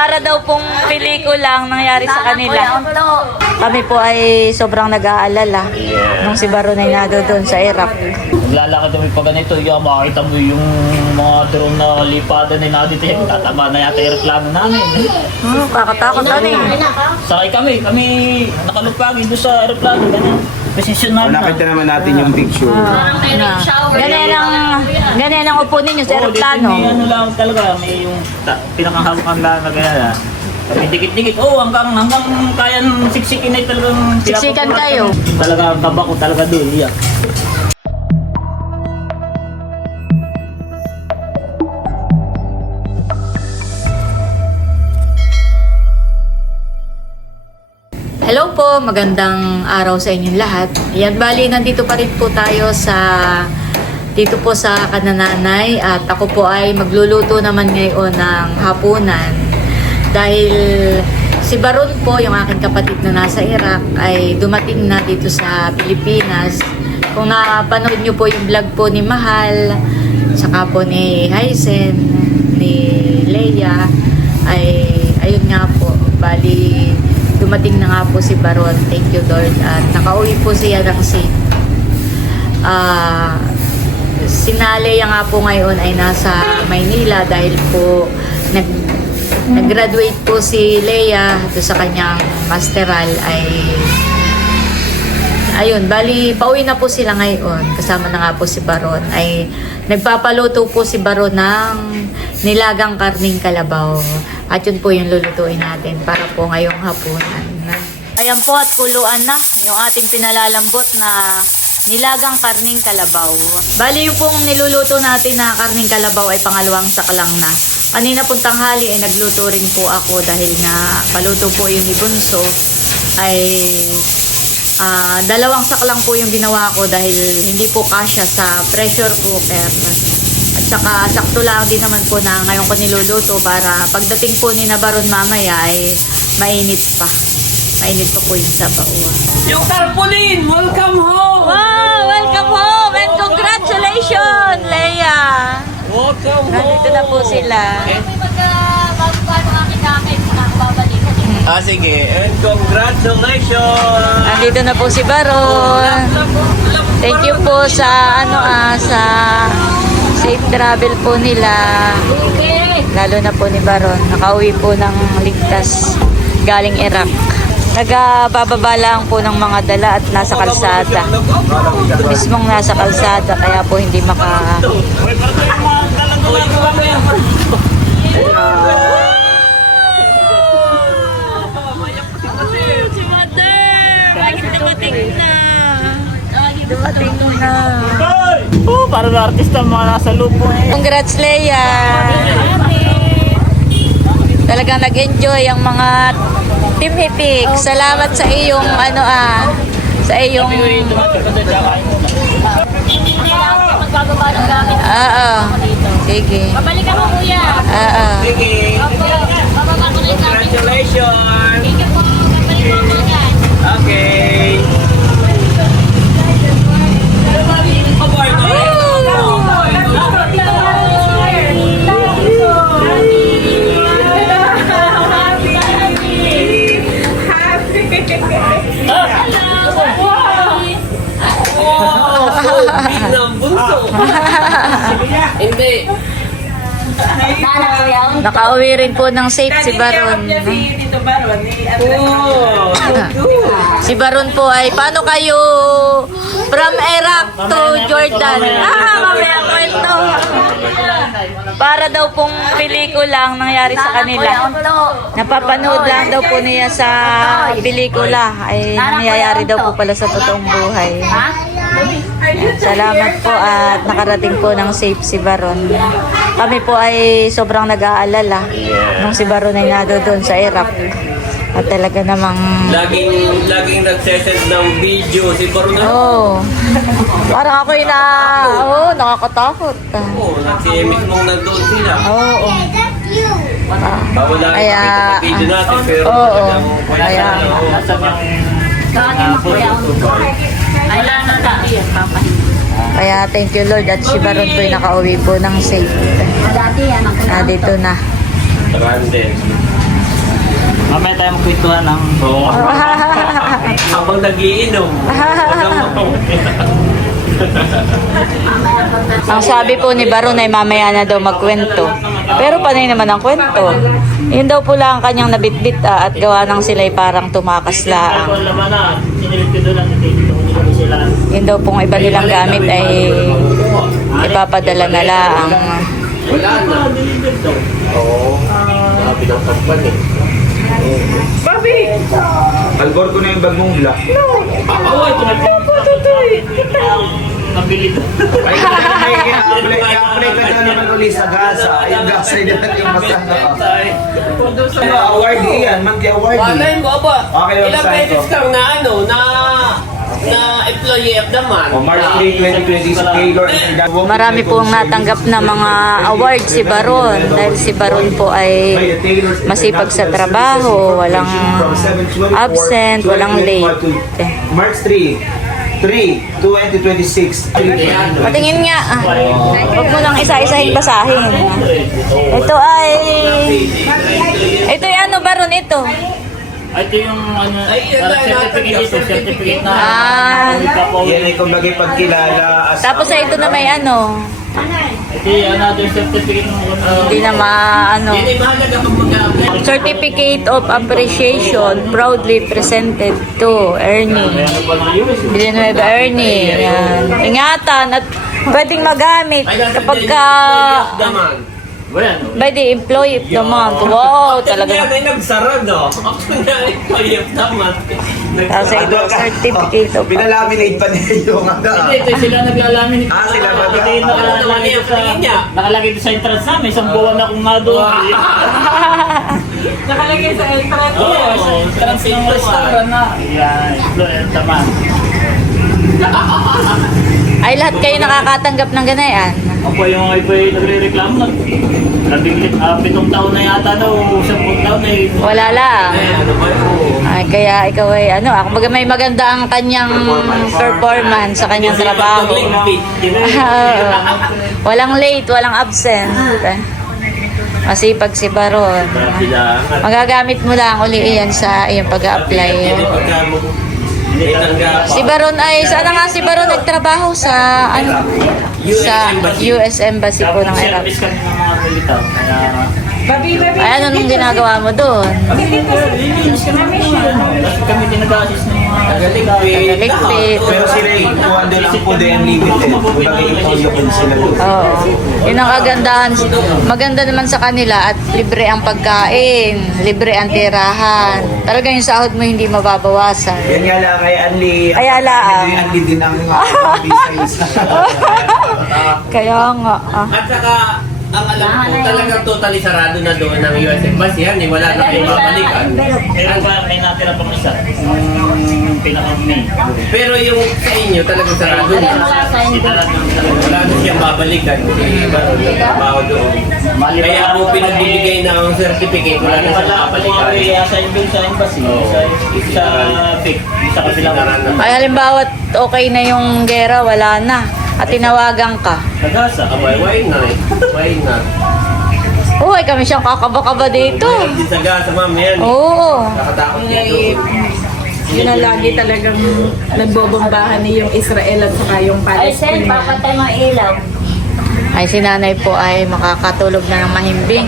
Para daw pong pelikulang nangyari sa kanila. Kami po ay sobrang nag-aalala nung si Baron ay doon sa Iraq. Lalakad kami pa ganito, makakita mo yung mga drone na lipadan na natin dito. Tatama na yata yung reklamo namin. Kakatakot natin. Sakay kami nakalupagi doon sa aeroplano. Posisyon namin. Nakita naman natin yung picture. Ganyan ang upo ninyo sa aeroplano. May ano lang talaga, may yung pinakahawak lang na gaya. May dikit-dikit. Hanggang kaya siksikin ay talagang... Siksikan kayo. Talaga kaba ko talaga doon. Yeah. Hello po, magandang araw sa inyong lahat. Yan, bali, nandito pa rin po tayo dito po sa Kanananay at ako po ay magluluto naman ngayon ng hapunan. Dahil si Baron po, yung aking kapatid na nasa Iraq, ay dumating na dito sa Pilipinas. Kung napanood nyo po yung vlog po ni Mahal, saka po ni Hysen, ni Leia, ay ayun nga po, bali dumating na nga po si Baron, thank you Lord, at nakauwi po siya ng safe. Si Leia nga po ngayon ay nasa Maynila dahil po nag-graduate po si Leia doon sa kanyang masteral ay ayun, bali pauwi na po sila ngayon kasama na nga po si Baron. Ay nagpapaluto po si Baron ng nilagang karning kalabaw at yun po yung lulutuin natin para po ngayong hapunan. Ayan po, at kuluan na yung ating pinalalambot na nilagang karning kalabaw. Bali yung pong niluluto natin na karning kalabaw ay pangalawang saklang na. Kanina pong tanghali ay nagluto rin po ako dahil nga paluto po yung ibunso ay dalawang saklang po yung ginawa ko dahil hindi po kasya sa pressure cooker. At saka sakto lang din naman po na ngayon ko niluluto para pagdating po ni Baron mamaya ay mainit pa. Mainit pa po yung sabaw. Yung tarpaulin, welcome home! Wow! Welcome home! And congratulations, Leia! Welcome home! Nandito na po sila. Sige, and congratulations! Nandito na po si Baron. Thank you po sa sa safe travel po nila. Lalo na po ni Baron. Nakauwi po ng ligtas galing Iraq. Nagbababa lang po ng mga dala at nasa kalsada. Mismong nasa kalsada kaya po hindi dumating na. Para na artista mga nasa lupo eh. Congrats, Leia! Talagang nag-enjoy ang mga Team Hipik. Salamat sa iyong sa iyong sige. Babalikan mo kuya. Sige. Bababa ko na yung Congratulations! Thank you po. Babalikan mo yan. Okay. Hindi. Nakauwi rin po ng safe si Baron. Si Baron po ay paano kayo from Iraq to Jordan? Mamaya kwento. Para daw pong pelikulang nangyari sa kanila. Napapanood lang daw po niya sa pelikula ay nangyayari daw po pala sa totoong buhay. Salamat po at nakarating po ng safe si Baron. Kami po ay sobrang nag-aalala nung si Baron ay doon sa Iraq. At talaga namang... Laging nagsesend ng video si Baron. Parang ako'y nakakatakot. Mismong nandun sila. Wala Kaya... sa video natin pero Kaya... Kaya thank you Lord at si Baron po ay nakauwi po ng safe. Dito na. Grande. Mamaya tayo magkwentuhan ng... Habang nagiinom. Ang sabi po ni Baron ay mamaya na daw magkwento. Pero panay naman ang kwento. Yun daw po lang ang kanyang nabitbit at gawa nang sila'y parang tumakas laang. Yun daw pong iba nilang gamit ay ipapadala na laang. Wala na. Oo. Sabi ng tagpan eh. Albor ko na yung bag mong black. Oo, ito na po. Nabili doon. Ay, i-apply ka na naman ulit sa gasa. Yung gasa yun yung masama. Award yan, monthly award. Malay mo ba? Okay, Ilang website beses ko. kang na employee of the month. O March 3, 2020 si Taylor. Marami pong natanggap na mga award si Baron dahil si Baron po ay masipag sa trabaho, walang absent, walang late. March 3, 2026. Patingin nga. Huwag mo lang isa-isahin basahin. Ito ay ano Baron ito? Ito yung ano, Ay, yun na, certificate na. Ah. Yan ay kumbaga pagkilala as Tapos ay ito na may ano. Ito yung natin certificate ng Hindi na maano. Yan ay mahalaga pag mag-apply. Certificate of Appreciation proudly presented to Ernie. Ano pa ng US? Villanueva Ernie. Yan. Ingatan at pwedeng magamit kapag ka Ba yan? by the employee of the month. Wow, talaga. Talaga may nagsara, no? Ako na employee of the month. Tapos ito, certificate of Pinalaminate pa niya yung Hindi, ito sila naglalamin. Ah, sila ba? Ito yung nakalagay doon sa... Nakalagay doon sa entrance namin. Isang buwan na akong nadoon. Nakalagay sa entrance. Oo, sa entrance ng restaurant na. Yan, employer naman. Ay, lahat kayo nakakatanggap ng ganayan. Ako yung nagre-reklamo na. 7 taon na yata daw, 10 taon na eh. Wala lang. Ano ba yun? Ay, kaya ikaw ay ano, ako baga may maganda ang kanyang performance sa kanyang trabaho. Walang late, walang absent. Masipag si Baron. Magagamit mo lang uli iyan sa iyong pag-a-apply. Si Baron ay, saan na nga si Baron nagtrabaho? Sa, ano? Sa US Embassy po ng Iraq. Service kami ng mga militar. Kaya... Ay, ano nung ginagawa mo doon? Kami dinag-assist ng mga Tagaligpit. Pero sila yung doon lang po din limited. Kumbaga ipon sila doon. Oo. Yun ang kagandahan. Maganda naman sa kanila at libre ang pagkain, libre ang tirahan. Talagang yung sahod mo hindi mababawasan. Yan nga lang kay Anli. Kaya lang. Anli din ang business. Kaya nga. At saka, ang alam ko, talagang totally sarado na doon ng US Embassy. Yan, wala na kayo babalikan. Pero pa, may natira pang isa. Pinaka-main. Pero yung sa inyo, talagang sarado na. Wala na siyang babalikan. Kasi Baron nagtrabaho doon. Kaya kung pinagbibigay ng certificate, wala na siyang babalikan. Sa embassy, sa PIC, sa kabilang Ay halimbawa okay na yung gera, wala na. At tinawagan ka. Nagasa. Abay, why not? Why not? Uy, kami siyang kakaba-kaba dito. Hindi sa gasa, ma'am, yan. Oo. Nakatakot dito. Yun ang lagi talagang nagbobombahan ni yung Israel at saka yung Ay, Sen, Palestine. papatay mga ilaw. Ay, si nanay po ay makakatulog na ng mahimbing.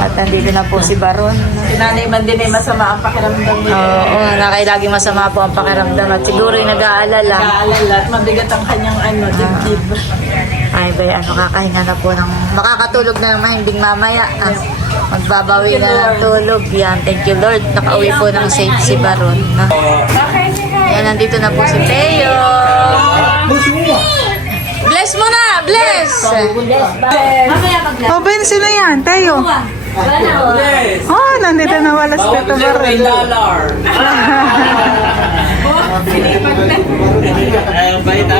At nandito na po si Baron. Si nanay man din ay masama ang pakiramdam niya. Oo, laging masama po ang pakiramdam at siguro ay nag-aalala. Nag-aalala at mabigat ang kanyang dibdib. Ay, kakahinga na po ng, makakatulog na ng mahimbing mamaya. Magbabawi na ng tulog. Yan, thank you Lord. Nakauwi po ng safe si Baron. Yan, nandito na po si Teo. Bless mo na! Bless! Oh, Ben, sino yan? Tayo. Yes! Oh, nandito na wala si Tito Baron. Bait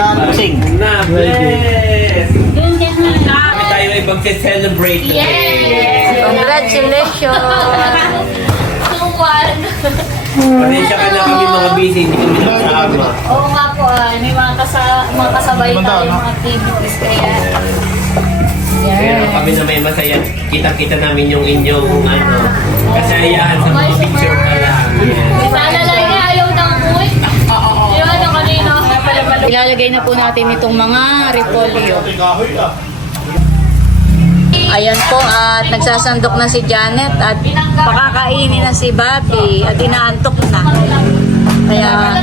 ang sing. Na, bless! Yun din na. Kami tayo ay mag-celebrate. Yes! Congratulations! Tuwan. Pasensya ka na kami mga busy, hindi kami nakasama. Oo nga po, may mga kasabay tayo, mga activities kaya. Pero kami na may masaya, kita-kita namin yung inyong kasayahan sa mga picture ka lang. Yes. Palalay na ayaw ng uwi. Yun, ang kanina. Ilalagay na po natin itong mga repolyo. Ayan po, at nagsasandok na si Janet at pakakainin na si Bobby at inaantok na. Kaya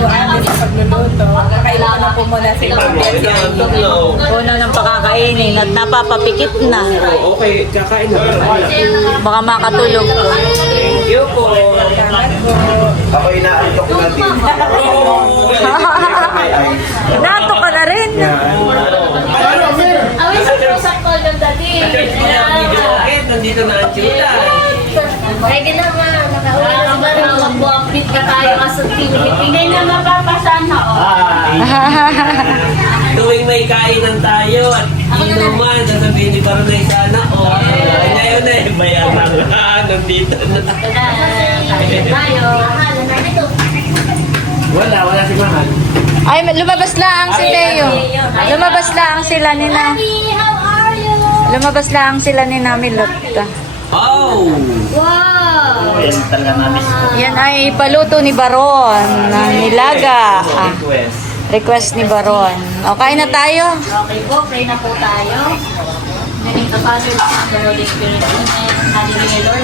Pagluluto, kailangan na po muna si Bobby at si Auntie. una ng pakakainin at napapapikit na. Okay, kakain na. Baka makatulog po. Thank you po. Ako inaantok na din. Naantok ka na rin. Awis sa sa call ng dati. Bakit? Nandito na ang chula. Pwede naman. Nakauwi na ba na mag-update ka tayo kasi hindi na mapapasan na. Tuwing may kainan tayo at inuman, sasabihin ni Baronay sana, ngayon na bayan lang. Nandito na. Tayo. Wala si Mahal. Ay, lumabas lang si Teo. Lumabas lang sila ni na. Hey, how are you? Lumabas lang sila ni Milot. Oh! Wow! Yan talaga namin. Yan ay paluto ni Baron ng nilaga. Request. Request ni Baron. Okay na tayo. Okay po, pray na po tayo. In the name of the Father, the Son, and the Holy Spirit. Amen. Hallelujah, Lord.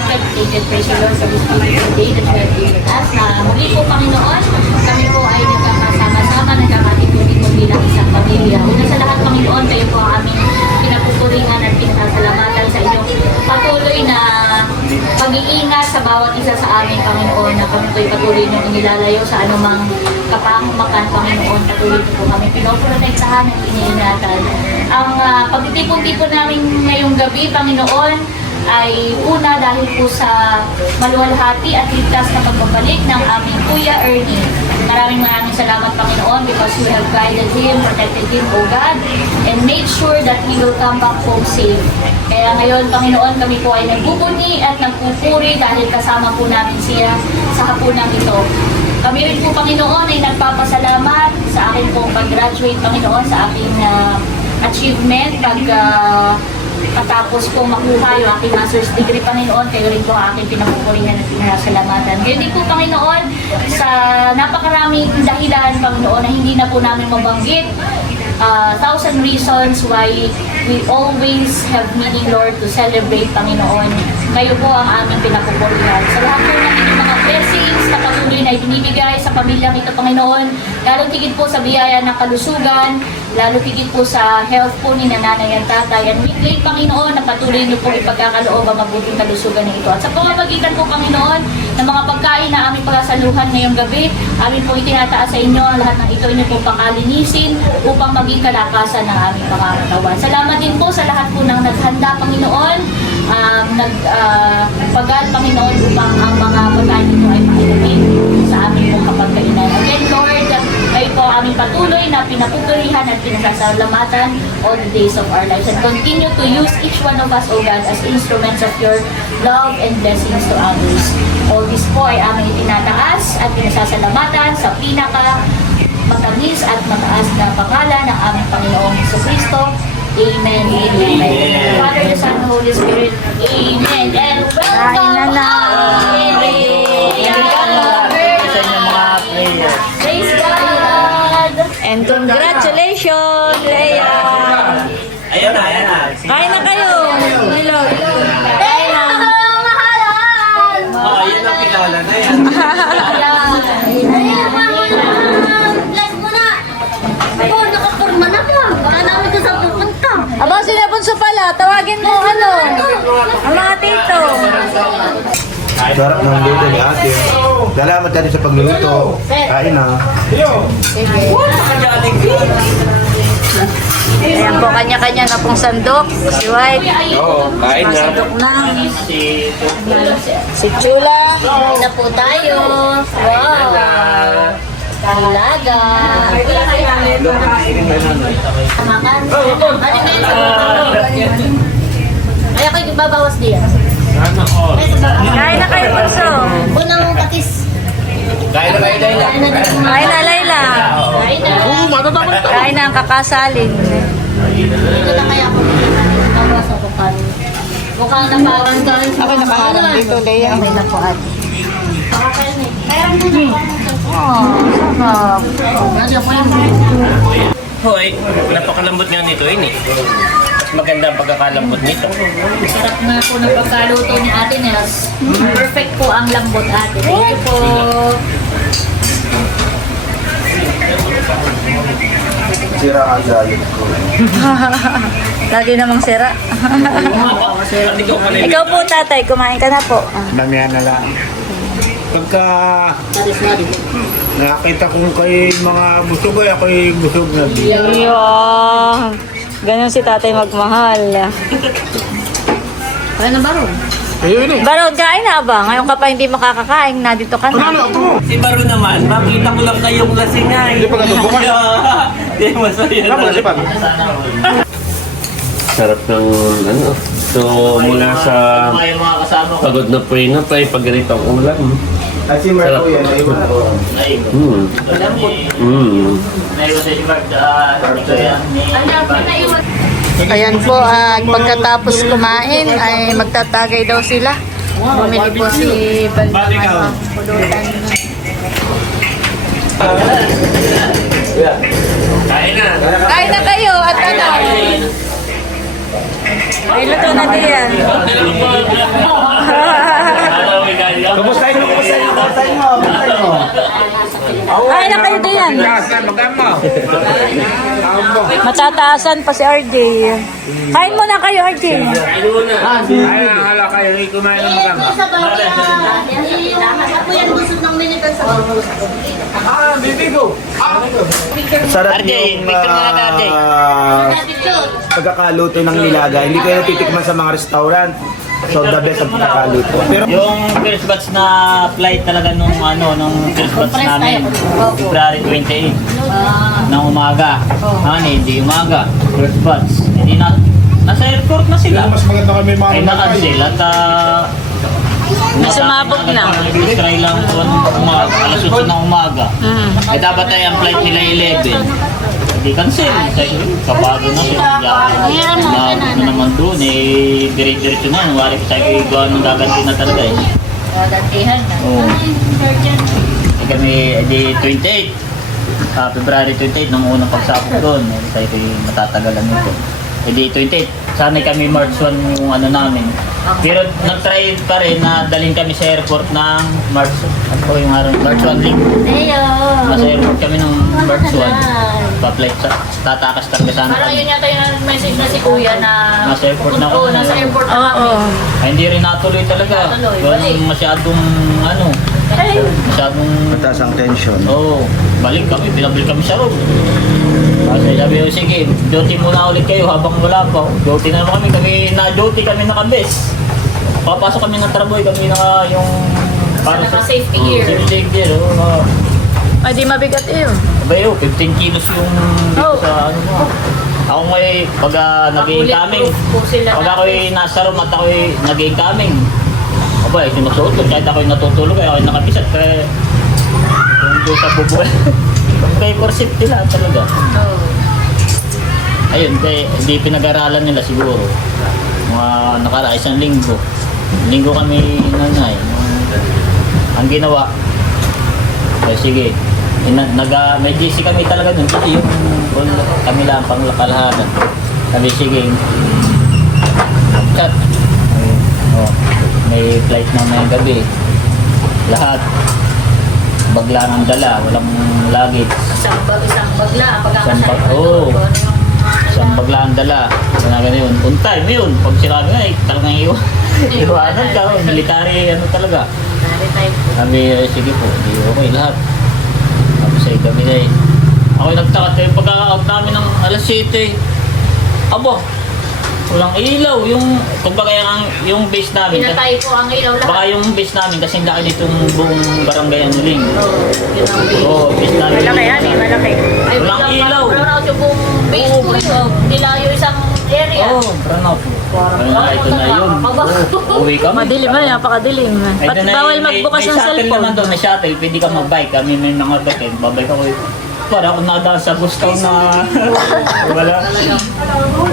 Praise the Lord sa this beautiful day that you have given us. Muli po, Panginoon, kami po ay nagkakasama-sama, nagkakatituloy mo bilang isang pamilya. Una sa lahat, Panginoon, kayo po ang aming pinapupuringan at pinasasalamatan sa inyong patuloy na pag-iingat sa bawat isa sa amin, Panginoon, na kami po'y patuloy niyong inilalayo sa anumang kapahumakan, Panginoon. Patuloy po kami pinoprotektahan at iniingatan. Ang pagtitipon-tipon namin ngayong gabi, Panginoon, ay una dahil po sa maluwalhati at ligtas na pagbabalik ng aming Kuya Ernie. Maraming salamat, Panginoon, because you have guided him, protected him, O God, and made sure that he will come back home safe. Kaya ngayon, Panginoon, kami po ay nagbubuni at nagpupuri dahil kasama po namin siya sa hapunang ito. Kami rin po, Panginoon, ay nagpapasalamat sa akin pong pag-graduate, Panginoon, sa aking achievement, pagkatapos kong makuha yung aking master's degree, Panginoon, kayo rin po ang aking pinapupuringan at pinasalamatan. Ngayon din po, Panginoon, sa napakaraming dahilan, Panginoon, na hindi na po namin mabanggit, 1,000 reasons why we always have meaning, Lord, to celebrate, Panginoon. Kayo po ang aming pinapupurihan. Sa lahat po namin yung mga blessings na patuloy na ibinibigay sa pamilyang ito, Panginoon, lalo tigit po sa biyaya ng kalusugan, lalo tigit po sa health po ni nanay at tatay. And we pray, Panginoon, na patuloy niyo po ipagkakaloob ang mabuting kalusugan na ito. At sa pamamagitan po, Panginoon, ng mga pagkain na aming pagkasaluhan ngayong gabi, amin po itinataas sa inyo ang lahat ng ito inyo pong pakalinisin upang maging kalakasan ng aming pangangatawan. Salamat din po sa lahat po ng naghanda, Panginoon, pagal, Panginoon, upang ang mga pagkain ito ay mailagay sa aming pong kapagkainan. Again, Lord, kayo po ang aming patuloy na pinapupurihan at pinasasalamatan all the days of our lives. And continue to use each one of us, O God, as instruments of your love and blessings to others. All this po ay aming itinataas at pinasasalamatan sa matamis at mataas na pangalan ng aming Panginoong Jesucristo. Amen. Amen. Father, the Son, and the Holy Spirit. Amen. And welcome Kain na. Sa inyong mga players. Praise God! And congratulations, Leia! Ayan na. Kain na kayo, Milot. Hey, mahalan! Yun ang kilala na yan. Bless mo na! Ako, nakaporma na po. Baka namin ko sa pupunta. Aba, sinabunso pala. Tawagin mo, ang mga tito. Sarap ng luto ni ate. Salamat dati sa pagluluto. Kain na. Ayan po, kanya-kanya na pong sandok. Si White, Oo, kain na. sandok na. Si Si Chula. Kain na po tayo. Wow! Talaga. Makan. Ay, ako yung babawas diyan. Kain na kayo, Bunso. Unang patis. Kain na kayo, Layla. Kain na, Layla. Kain na. Kain na ang kakasalin. Dito na kaya ako. Babawas ako. harapan. Mukhang naparang Ako nakaharap dito, Leia. Okay na po ate. Hoy, napakalambot nga nito yun eh. Mas maganda ang pagkakalambot nito. sarap na po ng pagkaluto ni Ate Nels. Perfect po ang lambot ate. Thank you po. Sira ka galit ko. Lagi namang sira. Ikaw pala yun. Ikaw po tatay, kumain ka na po. Damihan na lang. Pagka nakita kong kay mga busog ay ako'y busog na din. Iyo. Ganun si tatay magmahal. Kaya na ba ron? Ayun eh. Barod, kain na ba? Ngayon ka pa hindi makakakain, na dito ka na. Si Baro naman, makita ko lang kayong lasingay. Hindi pa katubok ka. Hindi, masaya Ano ba kasi pa? Sarap ng ano. So, mula sa Yung mga kasama ko. pagod na preno pa ay pagganito ang ulam. At si Marco yan, ayun na po. Hmm. Naiwan sa si Bart. Ito yan. Ayan po, at pagkatapos kumain ay magtatagay daw sila. Bumili po si Balduman. Pulutan. Kain na. Kain na kayo at ano? Ay, luto na din yan. Kumustahin mo, kumustahin mo, kumustahin mo, kumustahin mo. Kain na kayo din yan. Magama. Matataasan pa si RJ. Kain muna kayo, RJ. Ay, nakala kayo rin kumain ng magama. Sa bawal ako yan gusto ng minipan sa Sarap RJ, yung picture mo na, RJ. pagkakaluto ng nilaga. Hindi kayo natitikman sa mga restaurant. So the best ang pagkakaluto. Pero Yung first batch na flight talaga nung first batch namin, February 28 ng umaga. Hindi umaga, first batch. Hindi na, nasa airport na sila. mas maganda kami mga Ay na-cancel at Sumabog na. Try lang po umaga, alas 8 ng umaga. Ay dapat ay ang flight nila 11. Hindi cancel. Kapado na siya. Na naman doon eh, diretso na. Wari ko sa'yo gawa ng gaganti na talaga eh. Dadantihan na. Oo. Eh kami, di 28. February 28, nung unang pagsapok doon. Sabi ko matatagalan nito. Eh di 28. Sana kami March 1 yung ano namin. Pero nag-try pa rin na dalhin kami sa airport ng March, ano po yung araw? March 1 link. Ayo. Nasa airport kami ng March 1. Pa-flight sa, tatakas talaga sana Parang kami. yun yata yung message na si Kuya na Nasa airport na Oo, kami. nasa airport na Oo. kami. Ay, hindi rin natuloy talaga. Natuloy, Gawa balik. ng masyadong masyadong mataas ang tension. balik kami, pinabalik kami sa room. Kasi sabi ko, sige, duty muna ulit kayo habang wala pa. Duty na naman kami na-duty kami nakabes. Papasok kami ng traboy, kami naka yung para Naka safety gear. Safety gear, Ay, di mabigat yun. Abay, 15 kilos yung dito sa ano mo. Ako may pag nag-incoming, Bulletproof po sila pag na ako'y nasa room at ako'y nag-incoming, abay, sinusuot ko, kahit ako'y natutulog, ay ako'y nakapisat, kaya kung doon sa bubuhay. Kaya for safety lang talaga. Ayun, kaya hindi pinag-aralan nila siguro. Mga isang linggo. Linggo kami nanay. Ang ginawa, kaya sige, may GC kami talaga dun. Kasi yung kami lang pang kalahanan. Sabi sige, chat. May flight na may gabi. Lahat. Bagla ng dala, walang luggage. Isang bagla. Pagkakasal. Oo. Isang bagla ang dala. Ganyan yun. On time yun. Pag sinabi nga, talagang iwanan ka. Military ano talaga. Sabi, sige po, di okay lahat. Tapos ay kami na eh. Ako'y nagtaka yung pagkaka-out namin ng alas 7. Aba, walang ilaw. Kumbaga yung base namin. Pinatay po ang ilaw lahat. Baka yung base namin kasi laki nitong buong barangay ang huling. Yun ang base. Oo, base namin. Malaki yan eh, malaki. Ay, Walang ilaw. brown out yung buong base po yun. Nilayo isang area. Oo, brown out. Ito na yun. Uwi kami. Madilim na, napakadilim. Ba't bawal magbukas ng may shuttle naman cellphone? doon, may shuttle. Pwede ka mag-bike. Kami may mga bike. Babike ako. Para ako nadaan sa gusto na wala.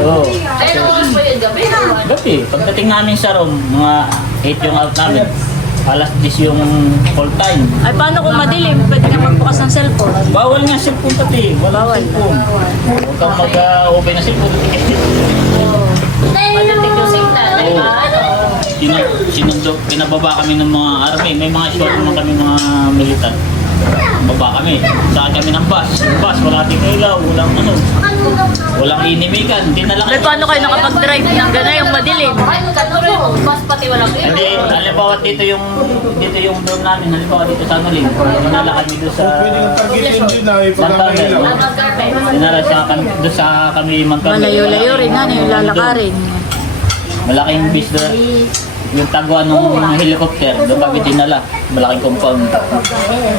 Oo. Ay, nakukas pa yun gabi. Gabi, pagdating namin sa room, mga 8 yung out namin. Alas 10 yung full time. Ay, paano kung madilim? Pwede ka magbukas ng cellphone. Bawal nga cellphone pati. Wala cellphone. Huwag kang mag-open na cellphone. Pagdating yung signal, di ba? Pinababa kami ng mga army. May mga short naman kami mga militar. Baba kami. Saan kami ng bus. Yung bus, wala ting ilaw, walang ano. Walang inimigan. Hindi na lang. Ay, paano kayo nakapag-drive ng gano'n yung madilim? Ay, katuro. Bus pati walang ilaw. Hindi, halimbawa dito yung dorm namin, halimbawa dito sa Anuling. Nalakad dito sa Santa Mel. Dinala sa kami doon sa kami Mangkabel. Malayo-layo rin, ano yung lalakarin. Malaking bis doon. Yung taguan ng helicopter, doon kami dinala. Malaking compound.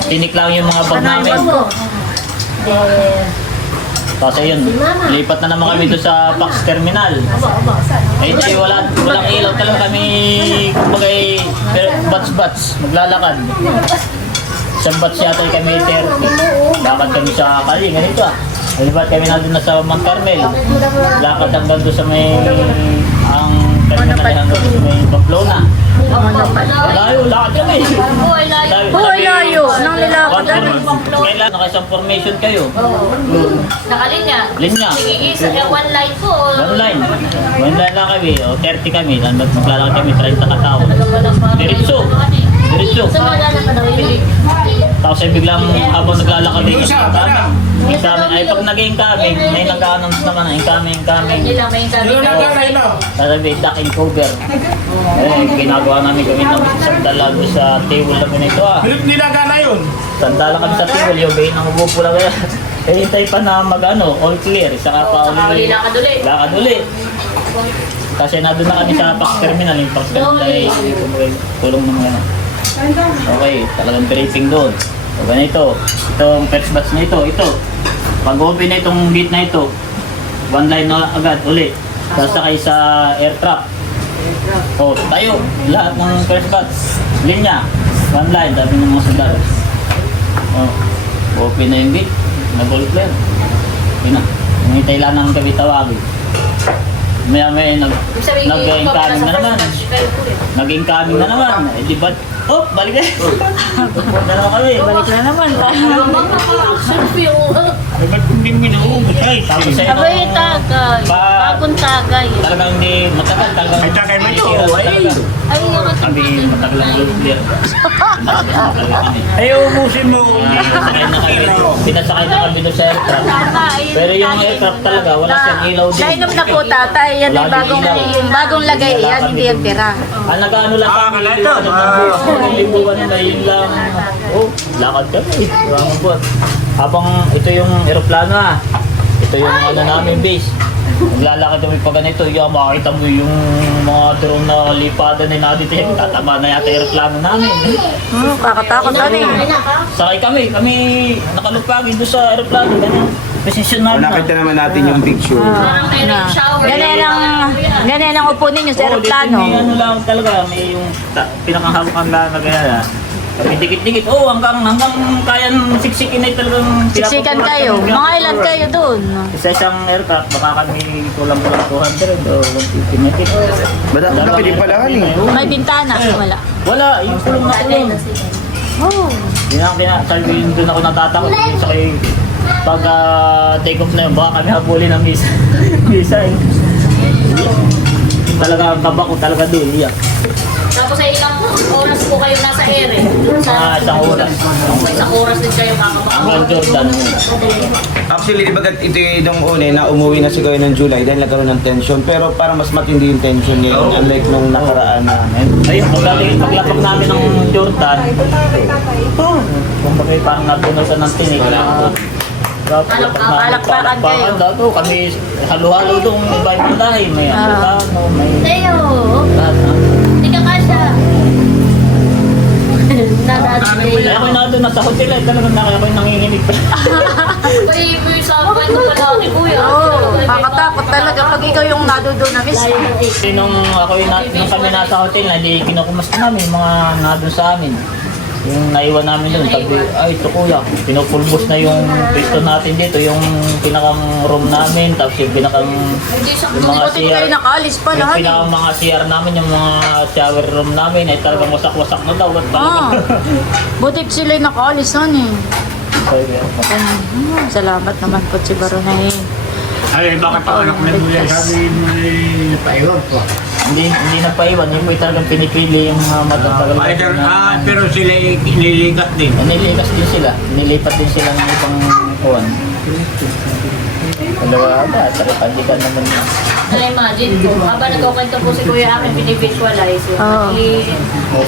Tinik lang yung mga bag namin. Kasi yun, lipat na naman kami doon sa Pax Terminal. Eh, walang ilaw talaga kami, kumbaga bats-bats, maglalakad. Isang bats yata kami 30. Lakad kami sa Kali, ganito ah. Lipat kami na doon na sa Mount Carmel. Lakad hanggang doon sa may, ang terminal hanggang doon sa may Pamplona. Layo, lakad kami. Buhay layo. Hoy, layo! Anong nilakad ano? Kailan naka-isang formation kayo? Nakalinya. Linya. Sige, isa. One line po. One line. One line lang kami. O 30 kami. Maglalakad kami 30 katao. Diretso. Diretso. Sa mga na pa daw yun. Tapos ay biglang habang naglalakad dito sa kami, ay pag naging kami, may nag-announce naman na incoming. Hindi lang may sabi. Sabi, duck and cover. Eh, ginagawa namin kami ng sandala doon sa table namin na ito ah. Nilaga na yun. Sandala kami sa table, yung bayin ang upo lang kaya. Eh, hintay pa na mag-ano, all clear. Saka pa Uli lakad uli. lakad uli. Kasi nandun na kami sa Pax Terminal. Yung Pax Terminal ay tulong ng mga. Okay, talagang briefing doon. So, ganito. Itong first batch na ito. Pag-open na itong gate na ito, one line na agad uli. Sasakay sa air trap. O, tayo. Lahat ng first batch. Linya. One line. Sabi ng mga sundalo. O, open na yung gate. Nag-all clear. Yun na. Hintay lang ng kami tawagin. May nag-incoming na naman. Nag-incoming na naman. Eh, di ba? Oh, balik na. Punta na kami. Balik na naman. Action film. Eh, ba't hindi mo minaubos? Ay, tapos sa'yo. Abay, tagay. Bagong tagay. Talagang hindi matagal. Talagang Ay, tagay mo ito. titira talaga. Ay, yung Sabi, matagal ang clear. Ay, ubusin mo. Pinasakay na kami doon sa aircraft. Pero yung aircraft talaga, wala siyang ilaw din. Nainom na po tatay. Yan yung bagong lagay. Yan, hindi yung tira. Ang nag-ano lang kami, libuan nila, yun lang. Oh, lakad kami. Ang buwan. Habang ito yung aeroplano ah. Ito yung ano namin base. Naglalakad kami pa ganito. Yung makakita mo yung mga drone na lipadan na dito. Tatama na yata yung aeroplano namin. Kakatakot ano eh. Sakay kami nakalupagin doon sa aeroplano. Ganyan. Posisyon namin. Nakita naman natin yung picture. parang may shower. Ganyan ang upo ninyo sa Oo, aeroplano. dito may ano lang talaga. May yung pinakahawak lang na ganyan. Kami dikit-dikit. Oh, hanggang kayang siksikin na talagang Siksikan kayo. Mga ilan kayo doon? Sa isang aircraft, baka kami kulang-kulang 200 o 150 metric. Ba't ako nakilip pala eh? May bintana. Wala. Wala, yung kulong na kulong. Oh. Sabi doon ako natatakot. Sa kay pag take off na yun, baka kami habulin ng misa. Misa eh. Talaga, kaba ko talaga doon. Yeah. Tapos ay ilang oras po kayo nasa air eh. Isang oras. Isang oras din kayo kakabaka. Hanggang Jordan. Actually, di ba ito yung una na umuwi na siguro ng July dahil nagkaroon ng tension. Pero parang mas matindi yung tension ngayon unlike nung nakaraan na. Ayun, paglapag namin ng Jordan, kung bagay parang natunusan ng tinig na Palakpakan kayo. Dato kami halo-halo doon iba yung lahi. May Amerikano, may Teo! lahat na. Hindi ka kasha. Nadadali. Kaya ako na doon nasa hotel ay talagang ako'y nanginginig pa. Ay, may sabay ko pala ni Kuya. Oo, kakatakot talaga pag ikaw yung nadodoon na mismo. Nung kami nasa hotel na hindi kinukumusta namin mga nandun sa amin. Yung naiwan namin doon, sabi, ay ito kuya, pinupulbos na yung pwesto natin dito, yung pinakang room namin, tapos yung pinakang yung mga Buti kayo CR, nakaalis pa yung lahat. pinakang mga CR namin, yung mga shower room namin ay talagang wasak-wasak na daw. At Ah, buti sila nakaalis eh. Salamat naman po si Baronay. Ay, bakit ang anak na nila sabi mo ay paiwan po? Hindi nagpaiwan, yung may talagang pinipili yung mga matatagal. Pero sila nilikat din. Nilikas din sila, nilipat din sila ng ibang kuwan. Dalawa ba, talagang naman na. Na-imagine ko, habang nagkukwento po si Kuya akin, pinivisualize yun. Oo.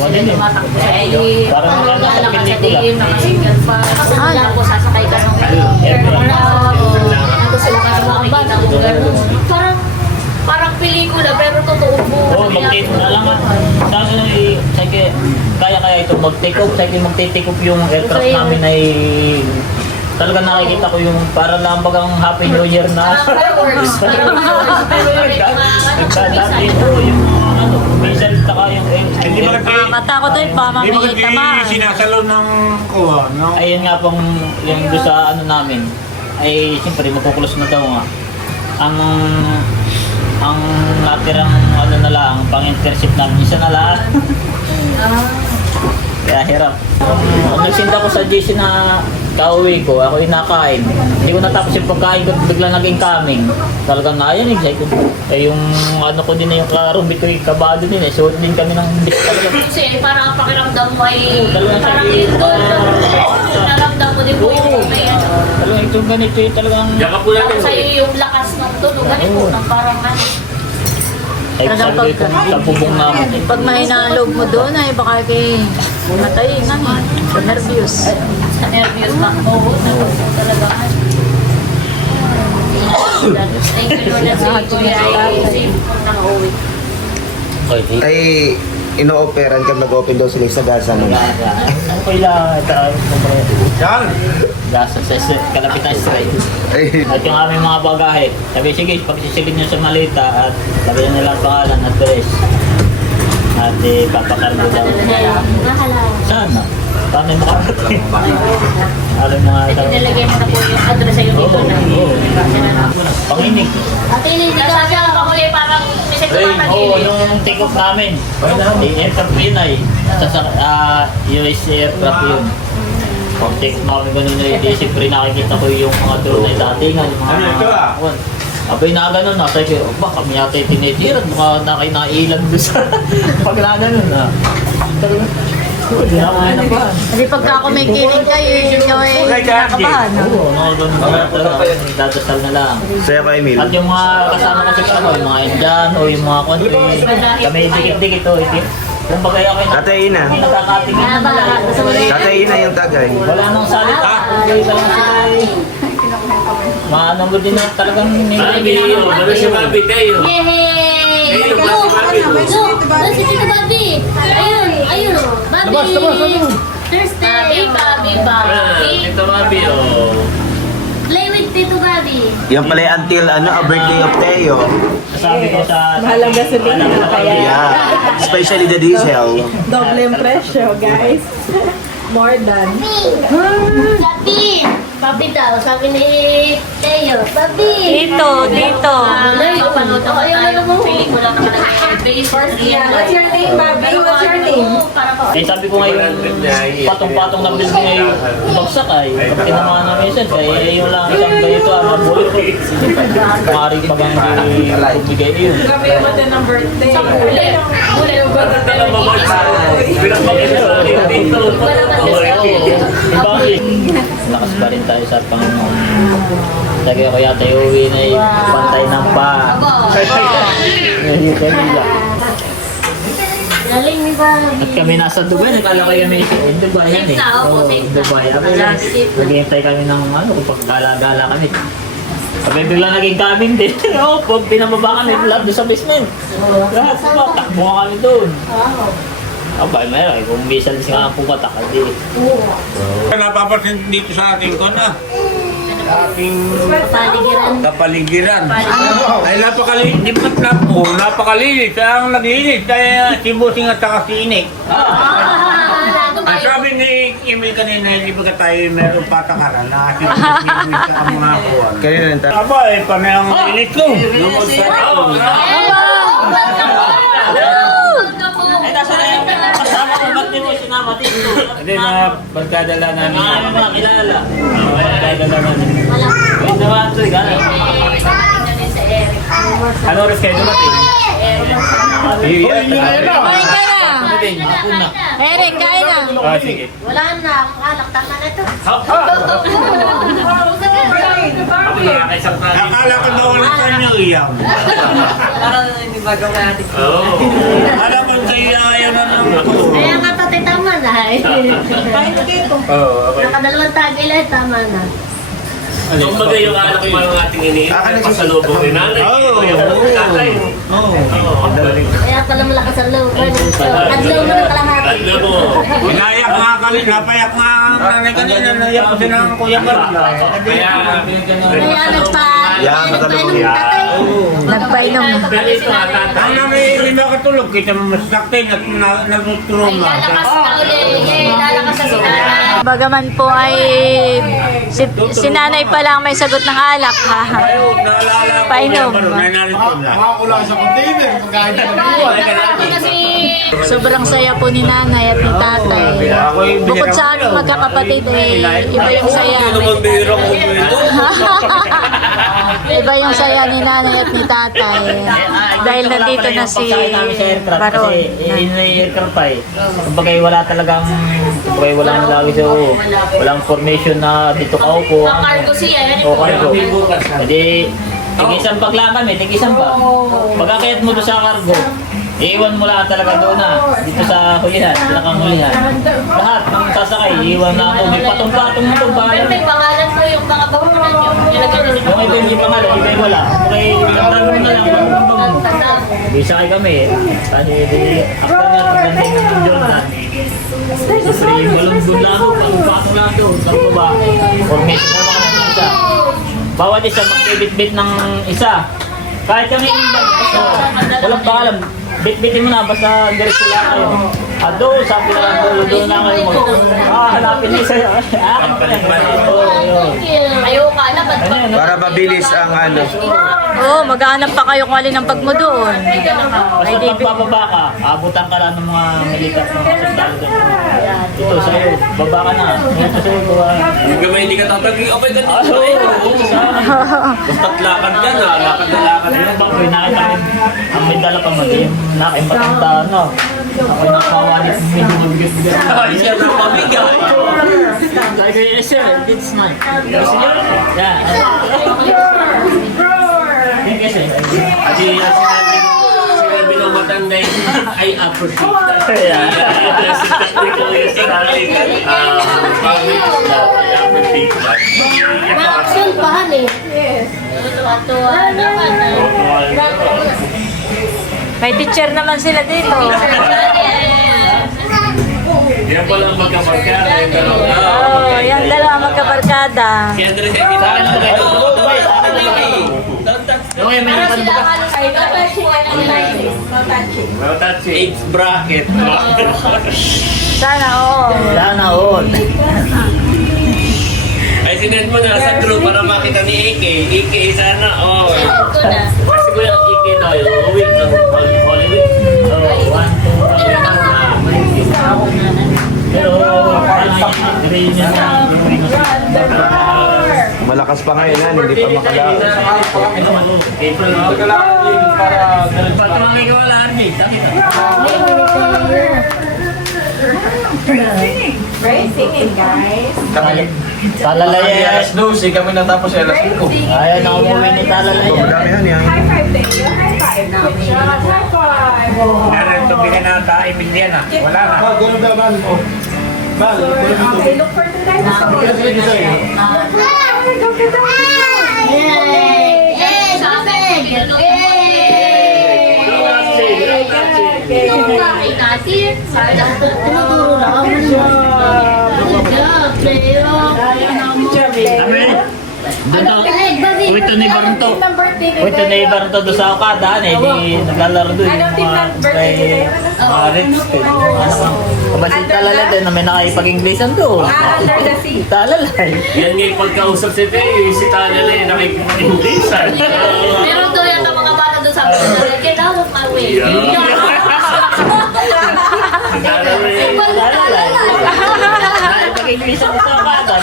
Sila tumatakbo sa iyo. Parang Parang nasa nalakas sa pelikula. diin, nakasingle pa. Kasunod lang po, sasakay ka ng Ito sila kayo makikita mo gano'n. Parang pelikula, pero totoo po. Oo, mag-take off. Alam nga, sabi nung kaya ito mag-take off. Sabi mag-take off yung aircraft namin ay talaga nakikita ko yung para lang bagang Happy New Year na. Parang fireworks. Parang fireworks. Pero yung mga Nagdadati po yung ano, missile saka yung Hindi ba Nakakatakot ay pa, Hindi ba mamimita sinasalo ng kuha, no? ayun nga pong yung doon sa ano namin ay siyempre magkukulos na daw nga. Ang natirang ano na lang, pang-intercept namin, isa na lang. Kaya hirap. Nagsinda ko sa GC na kauwi ko, ako inakain. Hindi ko natapos yung pagkain ko, bigla naging kaming. Talagang nayanig, sabi ko. Eh yung ano ko din, yung karumbi ko, yung kabado din, suot din kami ng bis talaga. Kasi parang ang pakiramdam mo ay Dalawang parang sabi, ito. Naramdam mo din po yung may ano. Talagang ito ganito yung talagang... Diyan po natin. Parang sa'yo yung lakas ng tunog. Ganito ng parang ano. Ay, sabi ko sa bubong namin. Pag mahina ang loob mo doon ay baka kay matay nga eh. So nervous. Sa nervyos ka. Oo, naku talaga. Thank you Lord na si Kuya ay safe nakauwi. Ay, ino-operan ka, mag-open daw sila sa gasa nung. Ano ko ilang Saan? gasa sa kalapitan straight. Ay, At yung aming mga bagahe, sabi sige, pagsisilid nyo sa malita at lagyan nyo lang pangalan at address. At papakargo daw. Sana. Paano yung makarating? Alam mga Ito nilagay mo na po yung address sa'yo dito na. Panginig. Ate, hindi ka kasi ang pakuli parang minsan Oo, tumatagili. yung take-off namin. Di aircraft yun ay. US aircraft yun. Pag take-off namin ganun na hindi, siyempre nakikita ko yung mga drone na dati nga. Yung mga, Ano ito ah? Abay na ganun na, sabi ko, ba kami yata yung tinitiran, mukha nailan doon sa pag na ganun na. Hindi na ako nabahan. Hindi pagka ako may kiling kayo, ikaw ay nakabahan. Oo, nakagano'n na talaga, dadasal na lang. sa'yo ko, Emil. At yung mga kasama kasi ano, yung mga Indian o yung mga country, kami dikit-dikit o itik. Kung bagay ako yung Tatay Ina. nakakatingin na nila. Tatay Ina yung tagay. Wala nang salita. Wala lang sila. Maanong din na talagang Mabi, ano si Mabi tayo? Yay! Ayun, Hello! Bobby, Bobby. Hello! Si Tito Bobby! Ayun! Ayun! Bobby! Thursday! Bobby! Ito Mabi, oh. Play with Tito Bobby! Yan pala yung until a birthday of Teo. sabi ko sa... Mahal ang gasolina, kaya Yeah. Especially the diesel. doble yung presyo, guys. More than. Bobby! Bobby daw, sabi ni Teo. Bobby! Dito, dito. Napanood ako tayo ng pelikula na based first year. What's your name, Bobby? What's your name? Eh sabi ko ngayon, patong-patong na building ay bagsak ay. Pag tinamaan namin isa, eh yung lang isang ganito, bullet po. Maaari pa bang bigay yun. Kami yung mata ng birthday. Sa huli. Huli. Pero Dito. Bakit? Lakas pa rin tayo sa Panginoon. Lagi ako yata uwi na yung pantay ng pa. Galing ni Bobby. At kami nasa Dubai, nagkala ko yung Dubai yan eh. Safe na, opo, Oo, safe na. Dubai. Safe na. Naghihintay kami ng ano, kung pagkala-gala kami. Sabi bigla naging kaming din. Oo, pag pinababa kami, lahat doon sa basement. Lahat, takbo kami doon. Aba, meron. Kung minsan nga ang pumatak, hindi. Napapansin dito sa ating kona. Ating Paligiran. kapaligiran. Ay napakalinis. Di ba't napakalinis. Ang naglinis ay si Busing at saka si Inek. Sabi ni Emil kanina, hindi ba tayo meron patakaran na ating sa mga kuwan. Kayo na lang tayo. Aba eh, panayang init ko. Lumod sa taon. Ay, nasa na yung kasama ko, ba't di mo sinama dito? Hindi, mga barkadala namin. Mga mga kilala. Barkadala namin. Wait naman ito, gano'n. Ano oras kayo dumating? Kain ka na. Ano din, ako na. Eric, kain na. Ah, sige. Wala na, anak, tama na ito. Ako na, kaisang tayo. Akala ko daw ulit sa inyo iyaw. Oo. Akala ko sa iyo ayaw na naman ako. Kaya nga tatay, tama na. Oo, okay. Nakadalawang tagil eh, tama na. Kumbaga yung anak ko yung ating iniin, pasalubong ni nanay. Oo. Yung tatay. Oo. Kaya pala malakas ang loob. Adlaw mo na kalahati. Alam mo. Inayak nga kami, napayak nga ang nanay kanina, nayak ko sila ng Kuya Barla. Kaya, Kaya Yan, matalong ng tatay. Nagpainom. ganito nga Ang tatay. namin hindi makatulog, kita masaktin at nagtutulong nga. Lalakas ka ulit. Lalakas sa sinanay. Bagaman po ay si nanay pa lang may sagot ng alak. Ha? Ayaw, naalala ko Painom. Kuya Barla, narito na. Kasi Sobrang saya po ni nanay at ni tatay. Bukod sa aming magkakapatid, iba yung saya. Iba yung saya ni nanay at ni tatay. Dahil nandito na si Baron. Kasi yun na yung aircraft pa eh. Kumbaga wala talagang, kumbaga walang lagi sa walang formation na dito ka upo. cargo siya. O cargo. Hindi, tig-isang paglaman eh, tig-isang pa. Pagkakayat mo doon sa cargo, iiwan mo lahat talaga doon na. Dito sa hulihan, pinakang hulihan. Lahat ng sasakay, iiwan na ako. May patong-patong na doon. Pero may pangalan po yung mga bahunan nyo. Nilagyan na Yung iba yung pangalan, iba yung wala. Okay, tanong na lang. Di sakay kami eh. Kasi di, after nga, paglanding ng Jordan. Siyempre, walang doon na ako, patong-patong na doon. Sa baba, formation na mga ng isa. Bawat isa, magbibit-bit ng isa. Kahit kami walang pangalan, bit-bitin mo na, basta diretso lang kayo. Doon, sabi na lang, doon na kayo. Hanapin niya sa'yo. Ayaw ka na, ba't ba? Para mabilis ang ano. Oo, maghahanap pa kayo kung alin ang pag mo doon. Basta pagbababa ka, abutan ka lang ng mga militar, mga sundalo doon. Ito, sa'yo, baba ka na. Ito sa'yo, baba. Yung gamay hindi ka tatagay, okay ka Ah, dito. oo, sana. Basta't lakad ka na, lakad na lakad na. Ayun ba, ako'y nakita rin, ang may dala pa mag-iim, nakaimpatanda, no? Ako'y nakawalit, medyo mabigat-bigat. Ay, siya na pamigay. Sabi ko, yes sir, it's mine. Yes sir. Yeah. Thank you sir. At yung sinabi ng matanda yun, I appreciate that. Yeah. Ma-action pahan eh. Tuwa-tuwa naman. May teacher naman sila dito. Yan pala ang magkabarkada. Yung dalawa. Oh, yung dalawa magkabarkada. Si Andres ay bitahan mo kayo. Okay, may napan ba ka? Age bracket. Sana, oo. Sana all. Ay, sinend mo na sa group para makita ni AK. AK, sana all. Ito na. Kasi ko yung AK na yun, week na, Holy Week. Oh, 1, 2, 3, 4, 5, 6. Pero, parang yun na. Malakas pa ngayon yan, hindi pa makalakas. April, no? Patrami ko wala, Army. Sakit. Talalaya. Alas 12, kami natapos alas 5. Ayaw na umuwi ni Talalaya. Madamihan yan. Meron ito bigyan na tayo bilyan na. Wala na. Yay! Yay! Sabig! Yay! Tinuro lang. Good job, Leo. doon to. Uy, ito ni Baronto. Uy, ito ni Baronto doon sa Okada. Di naglalaro doon. Anong team ng birthday nila? Mga Reds. Kabasit talala din na may nakipag-Inglesan doon. Under the sea. Talalay. Yan nga yung pagkausap si Teo, si Tana na yung nakikita-Inglesan. Meron doon yata mga bata doon sa akin. Get out of my way. Talalay. Nakipag-Inglesan doon sa Okada.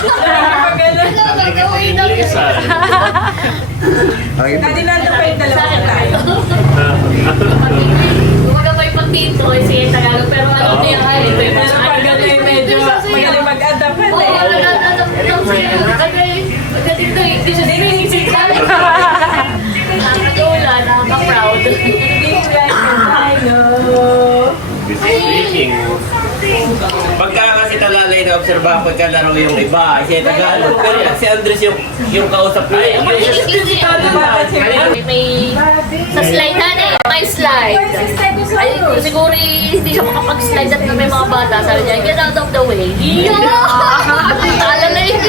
Nadinado pa yung dalawa tayo. Huwag pa yung pagpinto kasi Tagalog pero alam niya ay Pero pag ano yung medyo magaling mag-adapt ka oo, eh. nagtatanong siya. Pagdating to, hindi siya nililisig ka. Nakakatula, nakaka-proud. Being like a dino. Speaking. Pagka kasi talalay na obserbahan pagkalaro yung iba, siya Tagalog. Pero pag si Andres yung kausap ko, ay, May sa slide na eh. May slide. Ay, siguro hindi siya makapag-slide at may mga bata. Sabi niya, get out of the way. Tala na yun.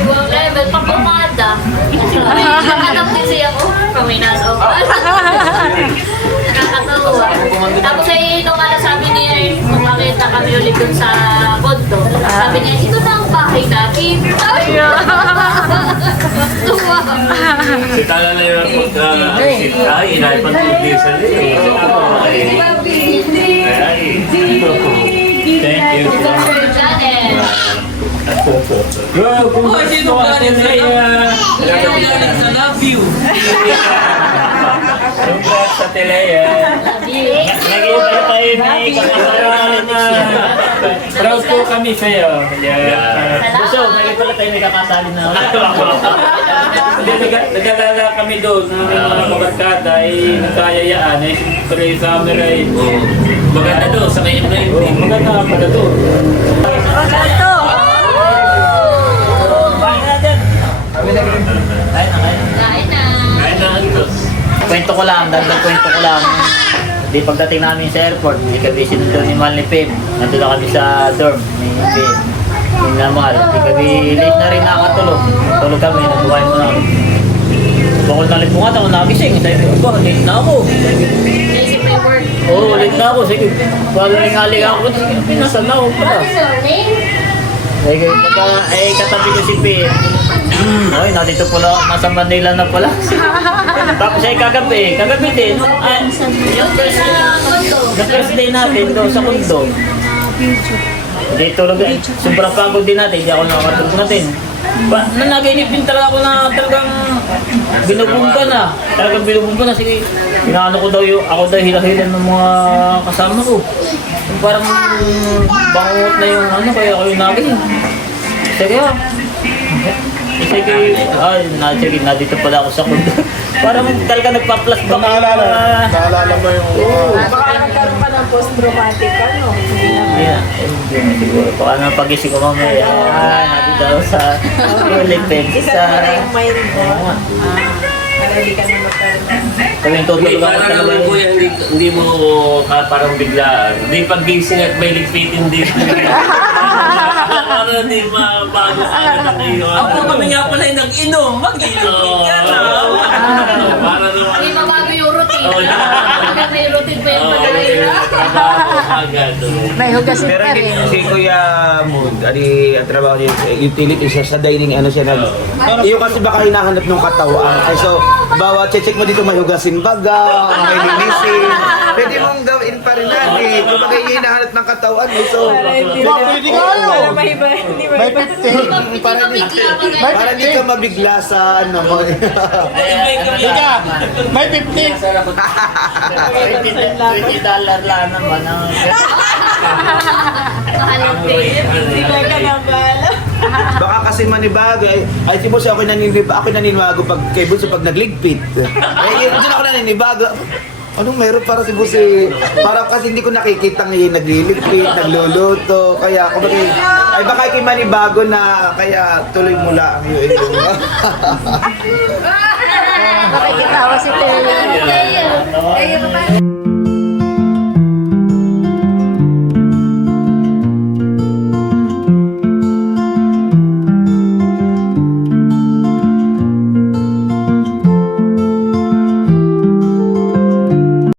Ibang level, papamada. Siguro yung nakatap din siya ko. Kami nasa upan. Nakakatawa. Tapos ay nung sabi niya, kung makita kami ulit dun sa kondo, sabi niya, ito na ang bahay natin. Tuwa. si Tana na yung ay, inaipan-Inglesan eh. Thank you. Janet. Bro, kung sino ka rin sa love you. Congrats sa Telea. Nag-iba tayo ni kakasalanan na. Proud po kami sa'yo. Gusto, may pala tayo may kakasali na. Hindi, nag-alala kami doon na mga kabarkada ay nagkayayaan. Eh, siyempre yung camera ay maganda doon sa kanya na yun. Maganda pala doon. Kain na. Ay na, Antos. Kwento ko lang, dagdag kwento ko lang. Di pagdating namin sa airport, hindi kami sinunod ni Mahal ni Pim. Nandun na kami sa dorm ni Pim. Yung na Mahal, hindi kami late na rin nakatulog. Tulog kami, nabuhay mo na kami. Bakit nalipungat ako nagising. Sabi ko, ba, late na ako. Naisip mo yung work. Oo, late na ako. Sige, bago ringaling ako. Sige, pinasan na ako pala. What is your name? Ay, katabi ko si Pim. Ay, nandito pala, nasa Manila na pala. Tapos ay kagabi din. Ay, yung first day natin doon sa kundo. Hindi tulog eh. Sobrang pagod din natin, hindi ako nakakatulog natin. Nanaginip din talaga ako na talagang binubumpa na. Talagang binubumpa na. Sige, inaano ko daw ako daw hila-hila ng mga kasama ko. Parang bangot na yung ano, kaya ako yung nagising. Sige ah. Sige, sige, nandito pala ako sa kundo. Parang talaga nagpa-plus back. Naalala mo yung... Baka nagkaroon ka ng post-traumatic ano. Hindi na siguro. Baka na pag-isip ko mamaya. Nandito ako sa Philippines. Isa na yung mind mo. Para hindi ka na magkaroon. Kami yung tutulog ako Parang talaga. naman kuya, hindi mo parang biglaan. Hindi pag-gising at may ligpitin din. Para hindi mabago agad ang iyo. Ako kami nga pala yung nag-inom. Mag-inom ka na. Para naman. Hindi mabago yung routine. Oo, Agad may routine pa yung pagkain. Agad. May hugasin Pero ka hindi, rin. si Kuya Mood, ang trabaho niya, utility siya sa dining, ano siya nag... Yung kasi baka hinahanap ng katawan. Ay, so, bawa, check mo dito, may hugasin baga, may linisin. Pwede mong gawin pa rin natin. Kung bagay yung hinahanap ng katawan, eh, so... Para mahiba. Hindi mahiba. Para hindi ka mabigla sa ano mo. May 50. $20 lang naman. Hindi ka na bala. Baka kasi manibago eh. Ay, si Boss, ako naninibago pag kay Boss pag nagligpit. Yun doon ako naninibago. Anong meron para si Boss eh? Parang kasi hindi ko nakikita ngayon nagliligpit, nagluluto. Kaya ako ay baka kay manibago na kaya tuloy mula ang yun. Nakikitawa si Teo. Teo.